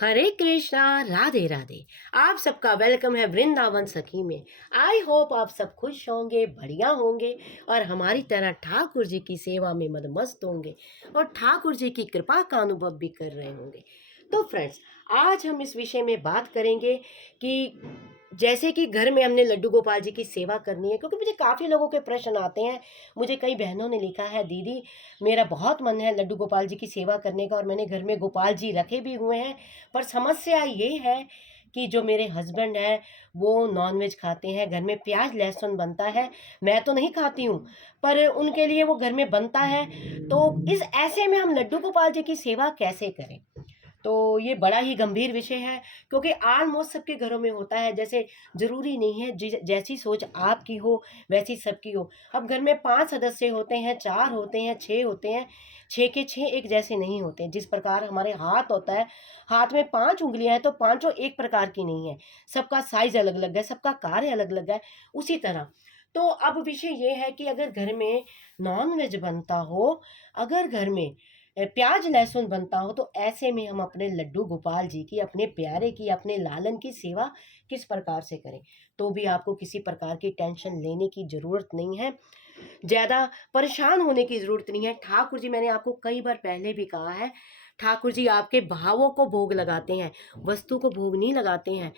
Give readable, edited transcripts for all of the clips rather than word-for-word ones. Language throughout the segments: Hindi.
हरे कृष्णा, राधे राधे। आप सबका वेलकम है वृंदावन सखी में। आई होप आप सब खुश होंगे, बढ़िया होंगे और हमारी तरह ठाकुर जी की सेवा में मदमस्त होंगे और ठाकुर जी की कृपा का अनुभव भी कर रहे होंगे। तो फ्रेंड्स, आज हम इस विषय में बात करेंगे कि जैसे कि घर में हमने लड्डू गोपाल जी की सेवा करनी है, क्योंकि मुझे काफ़ी लोगों के प्रश्न आते हैं। मुझे कई बहनों ने लिखा है, दीदी मेरा बहुत मन है लड्डू गोपाल जी की सेवा करने का और मैंने घर में गोपाल जी रखे भी हुए हैं, पर समस्या ये है कि जो मेरे हस्बैंड हैं वो नॉनवेज खाते हैं, घर में प्याज लहसुन बनता है, मैं तो नहीं खाती हूँ, पर उनके लिए वो घर में बनता है। तो इस ऐसे में हम लड्डू गोपाल जी की सेवा कैसे करें? तो ये बड़ा ही गंभीर विषय है, क्योंकि ऑलमोस्ट सबके घरों में होता है। जैसे ज़रूरी नहीं है जैसी सोच आपकी हो वैसी सबकी हो। अब घर में 5 सदस्य होते हैं, 4 होते हैं, 6 होते हैं, 6 के 6 एक जैसे नहीं होते। जिस प्रकार हमारे हाथ होता है, हाथ में 5 उँगलियाँ हैं तो पाँचों एक प्रकार की नहीं है। सबका साइज़ अलग-अलग है, सबका कार्य अलग-अलग है। उसी तरह तो अब विषय ये है कि अगर घर में नॉन-वेज बनता हो, अगर घर में प्याज लहसुन बनता हो, तो ऐसे में हम अपने लड्डू गोपाल जी की, अपने प्यारे की, अपने लालन की सेवा किस प्रकार से करें? तो भी आपको किसी प्रकार की टेंशन लेने की ज़रूरत नहीं है, ज़्यादा परेशान होने की ज़रूरत नहीं है। ठाकुर जी, मैंने आपको कई बार पहले भी कहा है, ठाकुर जी आपके भावों को भोग लगाते हैं, वस्तु को भोग नहीं लगाते हैं।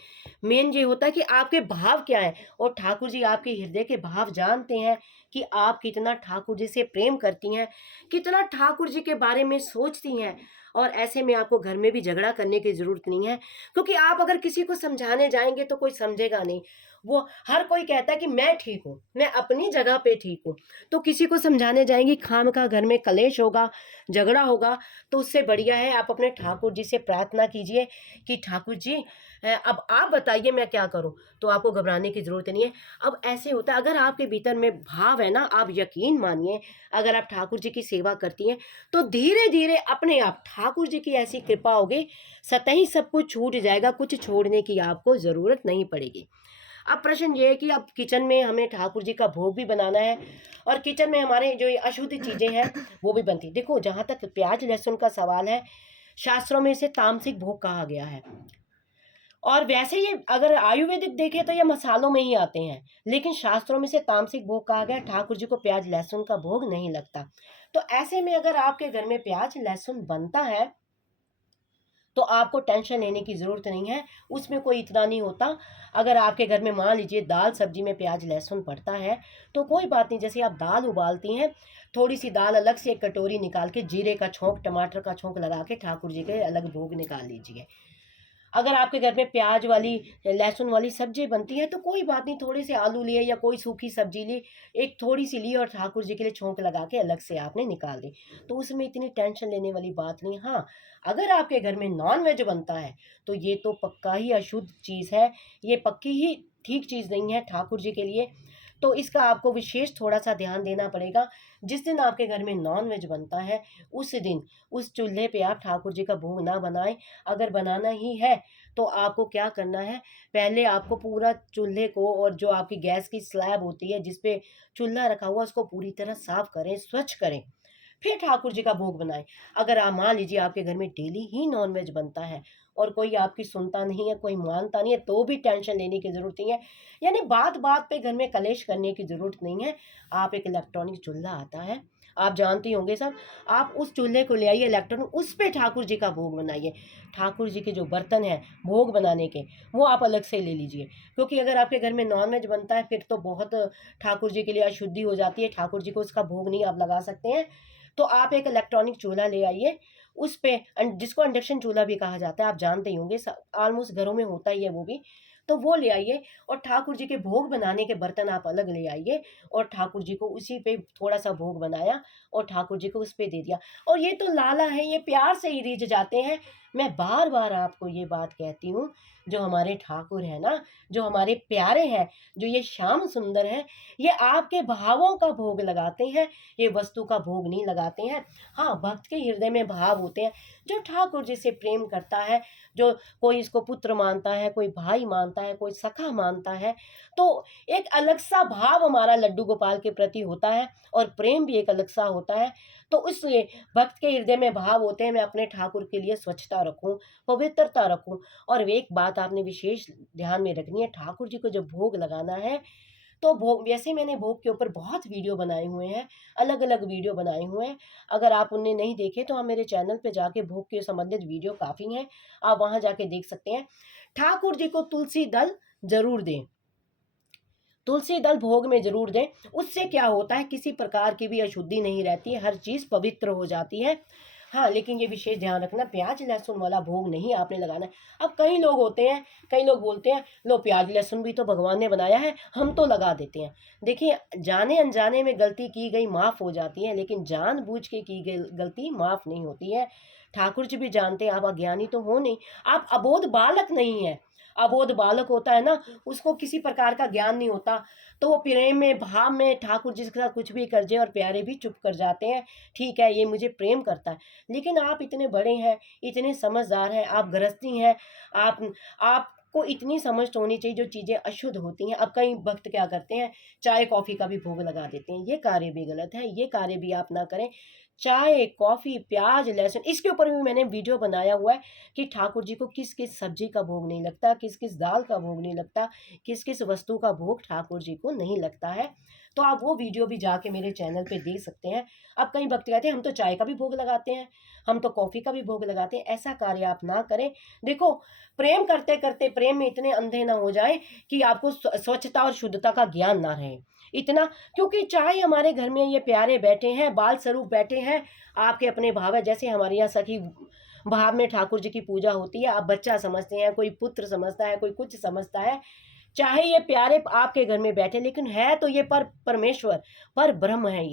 मेन ये होता है कि आपके भाव क्या हैं, और ठाकुर जी आपके हृदय के भाव जानते हैं कि आप कितना ठाकुर जी से प्रेम करती हैं, कितना ठाकुर जी के बारे में सोचती हैं। और ऐसे में आपको घर में भी झगड़ा करने की ज़रूरत नहीं है, क्योंकि आप अगर किसी को समझाने जाएँगे तो कोई समझेगा नहीं। वो हर कोई कहता है कि मैं ठीक हूँ, मैं अपनी जगह पे ठीक हूँ। तो किसी को समझाने जाएँगी, खामखा घर में कलेश होगा, झगड़ा होगा। तो उससे बढ़िया है आप अपने ठाकुर जी से प्रार्थना कीजिए कि ठाकुर जी, अब आप बताइए मैं क्या करूँ? तो आपको घबराने की ज़रूरत नहीं है। अब ऐसे होता है, अगर आपके भीतर में भाव है ना, आप यकीन मानिए, अगर आप ठाकुर जी की सेवा करती हैं, तो धीरे-धीरे अपने आप ठाकुर जी की ऐसी कृपा होगी, सतही सब कुछ छूट जाएगा, कुछ छोड़ने की आपको ज़रूरत नहीं पड़ेगी। अब प्रश्न ये है कि अब किचन में हमें ठाकुर जी का भोग भी बनाना है, और किचन में हमारे जो ये अशुद्ध चीज़ें हैं वो भी बनती। देखो, जहाँ तक प्याज लहसुन का सवाल है, शास्त्रों में इसे तामसिक भोग कहा गया है। और वैसे ये अगर आयुर्वेदिक देखें तो ये मसालों में ही आते हैं, लेकिन शास्त्रों में से तामसिक भोग कहा गया है। ठाकुर जी को प्याज लहसुन का भोग नहीं लगता। तो ऐसे में अगर आपके घर में प्याज लहसुन बनता है, तो आपको टेंशन लेने की ज़रूरत नहीं है, उसमें कोई इतना नहीं होता। अगर आपके घर में मान लीजिए दाल सब्जी में प्याज लहसुन पड़ता है, तो कोई बात नहीं। जैसे आप दाल उबालती हैं, थोड़ी सी दाल अलग से एक कटोरी निकाल के जीरे का छोंक, टमाटर का छोंक लगा के ठाकुर जी के अलग भोग निकाल लीजिए। अगर आपके घर में प्याज वाली, लहसुन वाली सब्जी बनती है, तो कोई बात नहीं, थोड़े से आलू लिए या कोई सूखी सब्जी ली, एक थोड़ी-सी ली और ठाकुर जी के लिए छोंक लगा के अलग से आपने निकाल दी। तो उसमें इतनी टेंशन लेने वाली बात नहीं। हाँ, अगर आपके घर में नॉन-वेज बनता है, तो ये तो पक्का ही अशुद्ध चीज़ है, ये पक्की ही ठीक चीज़ नहीं है ठाकुर जी के लिए। तो इसका आपको विशेष थोड़ा-सा ध्यान देना पड़ेगा। जिस दिन आपके घर में नॉन-वेज बनता है, उस दिन उस चूल्हे पे आप ठाकुर जी का भोग ना बनाएँ। अगर बनाना ही है, तो आपको क्या करना है, पहले आपको पूरा चूल्हे को, और जो आपकी गैस की स्लैब होती है जिस पे चूल्हा रखा हुआ, उसको पूरी तरह साफ करें, स्वच्छ करें। फिर ठाकुर जी का भोग बनाएँ। अगर आप मान लीजिए आपके घर में डेली ही नॉन-वेज बनता है और कोई आपकी सुनता नहीं है, कोई मानता नहीं है, तो भी टेंशन लेने की ज़रूरत नहीं है। यानी बात-बात पे घर में कलेश करने की ज़रूरत नहीं है। आप एक इलेक्ट्रॉनिक चूल्हा आता है, आप जानती होंगे सब, आप उस चूल्हे को ले आइए इलेक्ट्रॉनिक, उस पे ठाकुर जी का भोग बनाइए। ठाकुर जी के जो बर्तन हैं भोग बनाने के, वो आप अलग से ले लीजिए। क्योंकि अगर आपके घर में नॉन-वेज बनता है, फिर तो बहुत ठाकुर जी के लिए अशुद्धि हो जाती है, ठाकुर जी को उसका भोग नहीं आप लगा सकते हैं। तो आप एक इलेक्ट्रॉनिक चूल्हा ले आइए, उस पे जिसको इंडक्शन चूल्हा भी कहा जाता है, आप जानते ही होंगे, ऑलमोस्ट घरों में होता ही है वो भी। तो वो ले आइए, और ठाकुर जी के भोग बनाने के बर्तन आप अलग ले आइए, और ठाकुर जी को उसी पे थोड़ा-सा भोग बनाया और ठाकुर जी को उस पे दे दिया। और ये तो लाला है, ये प्यार से ही रिझ जाते हैं। मैं बार-बार आपको ये बात कहती हूँ, जो हमारे ठाकुर हैं ना, जो हमारे प्यारे हैं, जो ये श्याम सुंदर हैं, ये आपके भावों का भोग लगाते हैं, ये वस्तु का भोग नहीं लगाते हैं। हाँ, भक्त के हृदय में भाव होते हैं, जो ठाकुर जी से प्रेम करता है, जो कोई इसको पुत्र मानता है, कोई भाई मानता है, कोई सखा मानता है, तो एक अलग-सा भाव हमारा लड्डू गोपाल के प्रति होता है, और प्रेम भी एक अलग-सा होता है। तो इसलिए भक्त के हृदय में भाव होते हैं, मैं अपने ठाकुर के लिए स्वच्छता रखूं, पवित्रता रखूं। और एक बात आपने विशेष ध्यान में रखनी है, ठाकुर जी को जब भोग लगाना है तो भोग, वैसे मैंने भोग के ऊपर बहुत वीडियो बनाए हुए हैं, अलग अलग वीडियो बनाए हुए हैं। अगर आप उन्हें नहीं देखे तो आप मेरे चैनल पे जाके भोग के संबंधित वीडियो काफ़ी हैं, आप वहां जाके देख सकते हैं। ठाकुर जी को तुलसी दल जरूर दें, तुलसी दल भोग में जरूर दें। उससे क्या होता है, किसी प्रकार की भी अशुद्धि नहीं रहती है, हर चीज़ पवित्र हो जाती है। हाँ, लेकिन ये विशेष ध्यान रखना, प्याज लहसुन वाला भोग नहीं आपने लगाना है। अब कई लोग होते हैं, कई लोग बोलते हैं लो प्याज लहसुन भी तो भगवान ने बनाया है, हम तो लगा देते हैं। देखिए, जाने अनजाने में गलती की गई माफ़ हो जाती है, लेकिन जानबूझ के की गई गलती माफ़ नहीं होती है। ठाकुर जी भी जानते हैं, आप अज्ञानी तो हो नहीं, आप अबोध बालक नहीं है। अबोध बालक होता है ना, उसको किसी प्रकार का ज्ञान नहीं होता, तो वो प्रेम में भाव में ठाकुर जी के साथ कुछ भी कर जाए और प्यारे भी चुप कर जाते हैं, ठीक है ये मुझे प्रेम करता है। लेकिन आप इतने बड़े हैं, इतने समझदार हैं, आप गृहस्थी हैं, आप आपको इतनी समझ तो होनी चाहिए, जो चीज़ें अशुद्ध होती हैं। अब कई भक्त क्या करते हैं, चाय कॉफ़ी का भी भोग लगा देते हैं, ये कार्य भी गलत है, ये कार्य भी आप ना करें। चाय कॉफ़ी प्याज लहसुन, इसके ऊपर भी मैंने वीडियो बनाया हुआ है कि ठाकुर जी को किस किस सब्जी का भोग नहीं लगता, किस किस दाल का भोग नहीं लगता, किस किस वस्तु का भोग ठाकुर जी को नहीं लगता है। तो आप वो वीडियो भी जाके मेरे चैनल पे देख सकते हैं। अब कई भक्त कहते हैं हम तो चाय का भी भोग लगाते हैं, हम तो कॉफ़ी का भी भोग लगाते हैं, ऐसा कार्य आप ना करें। देखो, प्रेम करते करते प्रेम में इतने अंधे ना हो जाए कि आपको स्वच्छता और शुद्धता का ज्ञान ना रहे इतना। क्योंकि चाहे हमारे घर में ये प्यारे बैठे हैं, बाल स्वरूप बैठे हैं, आपके अपने भाव है, जैसे हमारे यहाँ सखी भाव में ठाकुर जी की पूजा होती है, आप बच्चा समझते हैं, कोई पुत्र समझता है, कोई कुछ समझता है, चाहे ये प्यारे आपके घर में बैठे, लेकिन है तो ये परमेश्वर, पर ब्रह्म है,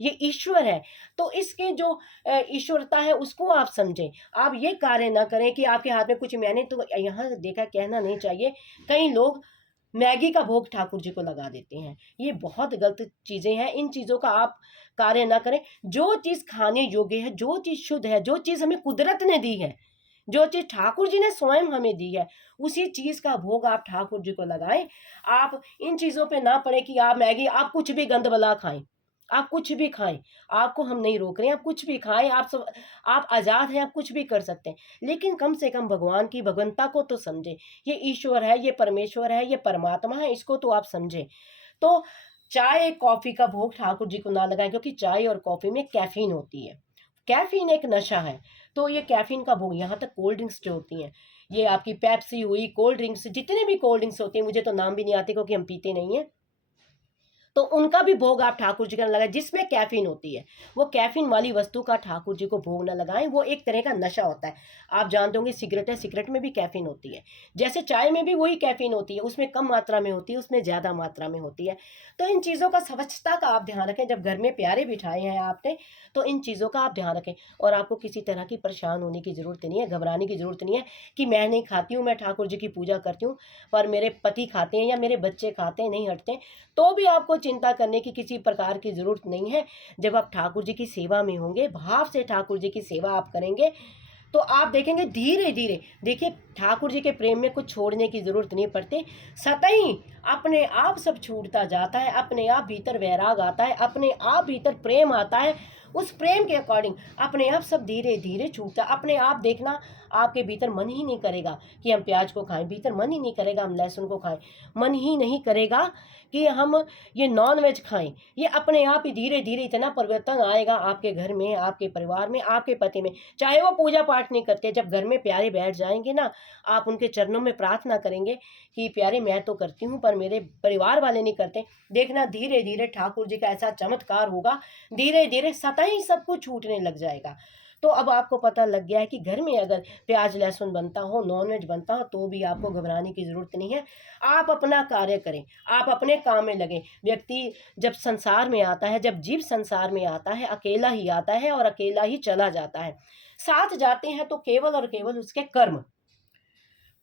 ये ईश्वर है। तो इसके जो ईश्वरता है उसको आप समझें। आप ये कार्य ना करें कि आपके हाथ में कुछ, मैंने तो यहाँ देखा, कहना नहीं चाहिए, कई लोग मैगी का भोग ठाकुर जी को लगा देते हैं, ये बहुत गलत चीज़ें हैं, इन चीज़ों का आप कार्य ना करें। जो चीज़ खाने योग्य है, जो चीज़ शुद्ध है, जो चीज़ हमें कुदरत ने दी है, जो चीज़ ठाकुर जी ने स्वयं हमें दी है, उसी चीज़ का भोग आप ठाकुर जी को लगाएं। आप इन चीज़ों पे ना पड़े कि आप मैगी, आप कुछ भी गंद वाला खाएं, आप कुछ भी खाएं, आपको हम नहीं रोक रहे हैं, आप कुछ भी खाएं, आप सब, आप आज़ाद हैं, आप कुछ भी कर सकते हैं, लेकिन कम से कम भगवान की भगवंता को तो समझें। ये ईश्वर है, ये परमेश्वर है, ये परमात्मा है, इसको तो आप समझें। तो चाय कॉफ़ी का भोग ठाकुर जी को ना लगाएं, क्योंकि चाय और कॉफ़ी में कैफीन होती है, कैफीन एक नशा है। तो ये कैफीन का भोग, यहाँ तक कोल्ड ड्रिंक्स जो होती हैं, ये आपकी पेप्सी हुई, कोल्ड ड्रिंक्स, जितने भी कोल्ड ड्रिंक्स होती हैं, मुझे तो नाम भी नहीं आते क्योंकि हम पीते नहीं हैं, तो उनका भी भोग आप ठाकुर जी का न लगाएं, जिसमें कैफीन होती है। वो कैफीन वाली वस्तु का ठाकुर जी को भोग ना लगाएं, वो एक तरह का नशा होता है। आप जानते होंगे सिगरेट है, सिगरेट में भी कैफीन होती है, जैसे चाय में भी वही कैफीन होती है, उसमें कम मात्रा में होती है, उसमें ज़्यादा मात्रा में होती है। तो इन चीज़ों का, स्वच्छता का आप ध्यान रखें। जब घर में प्यारे बिठाए हैं आपने, तो इन चीज़ों का आप ध्यान रखें। और आपको किसी तरह की परेशान होने की ज़रूरत नहीं है, घबराने की ज़रूरत नहीं है कि मैं नहीं खाती हूँ, मैं ठाकुर जी की पूजा करती हूँ, पर मेरे पति खाते हैं या मेरे बच्चे खाते हैं, नहीं हटते, तो भी आपको चिंता करने की किसी प्रकार की ज़रूरत नहीं है। जब आप ठाकुर जी की सेवा में होंगे, भाव से ठाकुर जी की सेवा आप करेंगे, तो आप देखेंगे धीरे धीरे, देखिए ठाकुर जी के प्रेम में कुछ छोड़ने की ज़रूरत नहीं पड़ती, सतही अपने आप सब छूटता जाता है, अपने आप भीतर वैराग आता है, अपने आप भीतर प्रेम आता है, उस प्रेम के अकॉर्डिंग अपने आप सब धीरे धीरे छूटता है। अपने आप देखना, आपके भीतर मन ही नहीं करेगा कि हम प्याज को खाएं, भीतर मन ही नहीं करेगा हम लहसुन को खाएं, मन ही नहीं करेगा कि हम ये नॉन वेज खाएं। ये अपने आप ही धीरे धीरे इतना परिवर्तन आएगा आपके घर में, आपके परिवार में, आपके पति में। चाहे वो पूजा पाठ नहीं करते, जब घर में प्यारे बैठ जाएंगे ना, आप उनके चरणों में प्रार्थना करेंगे कि प्यारे मैं तो करती हूँ पर मेरे परिवार वाले नहीं करते, देखना धीरे धीरे ठाकुर जी का ऐसा चमत्कार होगा, धीरे धीरे सतह ही सब कुछ छूटने लग जाएगा। तो अब आपको पता लग गया है कि घर में अगर प्याज लहसुन बनता हो, नॉनवेज बनता हो, तो भी आपको घबराने की ज़रूरत नहीं है। आप अपना कार्य करें, आप अपने काम में लगें। व्यक्ति जब संसार में आता है, जब जीव संसार में आता है, अकेला ही आता है और अकेला ही चला जाता है। साथ जाते हैं तो केवल और केवल उसके कर्म।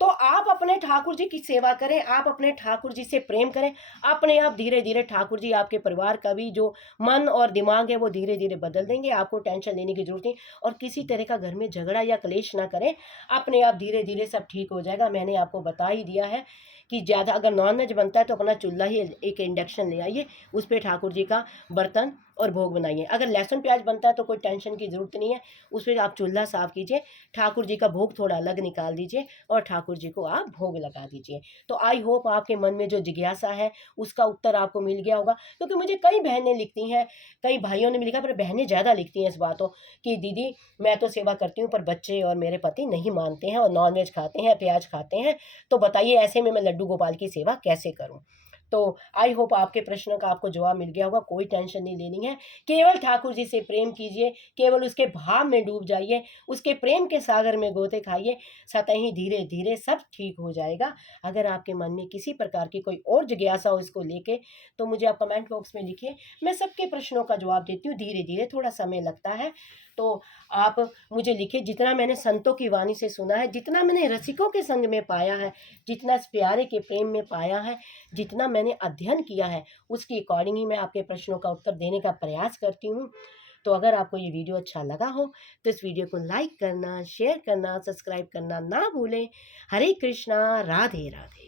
तो आप अपने ठाकुर जी की सेवा करें, आप अपने ठाकुर जी से प्रेम करें, अपने आप धीरे धीरे ठाकुर जी आपके परिवार का भी जो मन और दिमाग है वो धीरे धीरे बदल देंगे। आपको टेंशन लेने की जरूरत नहीं, और किसी तरह का घर में झगड़ा या क्लेश ना करें, अपने आप धीरे धीरे सब ठीक हो जाएगा। मैंने आपको बता ही दिया है कि ज़्यादा अगर नॉनवेज बनता है तो अपना चूल्हा ही एक इंडक्शन ले आइए, उस पर ठाकुर जी का बर्तन और भोग बनाइए। अगर लहसुन प्याज बनता है तो कोई टेंशन की ज़रूरत नहीं है, उस पर आप चूल्हा साफ़ कीजिए, ठाकुर जी का भोग थोड़ा अलग निकाल दीजिए और ठाकुर जी को आप भोग लगा दीजिए। तो आई होप आपके मन में जो जिज्ञासा है उसका उत्तर आपको मिल गया होगा, क्योंकि मुझे कई बहनें लिखती हैं, कई भाइयों ने भी लिखा, पर बहनें ज़्यादा लिखती हैं इस बातों कि दीदी मैं तो सेवा करती हूँ पर बच्चे और मेरे पति नहीं मानते हैं और नॉनवेज खाते हैं, प्याज खाते हैं, तो बताइए ऐसे में मैं लड्डू गोपाल की सेवा कैसे करूँ। तो आई होप आपके प्रश्न का आपको जवाब मिल गया होगा। कोई टेंशन नहीं लेनी है, केवल ठाकुर जी से प्रेम कीजिए, केवल उसके भाव में डूब जाइए, उसके प्रेम के सागर में गोते खाइए, सतही धीरे धीरे सब ठीक हो जाएगा। अगर आपके मन में किसी प्रकार की कोई और जिज्ञासा हो इसको लेके तो मुझे आप कमेंट बॉक्स में लिखिए, मैं सबके प्रश्नों का जवाब देती हूँ। धीरे धीरे थोड़ा समय लगता है, तो आप मुझे लिखिए। जितना मैंने संतों की वाणी से सुना है, जितना मैंने रसिकों के संग में पाया है, जितना इस प्यारे के प्रेम में पाया है, जितना मैंने अध्ययन किया है, उसके अकॉर्डिंग ही मैं आपके प्रश्नों का उत्तर देने का प्रयास करती हूँ। तो अगर आपको ये वीडियो अच्छा लगा हो तो इस वीडियो को लाइक करना, शेयर करना, सब्सक्राइब करना ना भूलें। हरे कृष्णा, राधे राधे।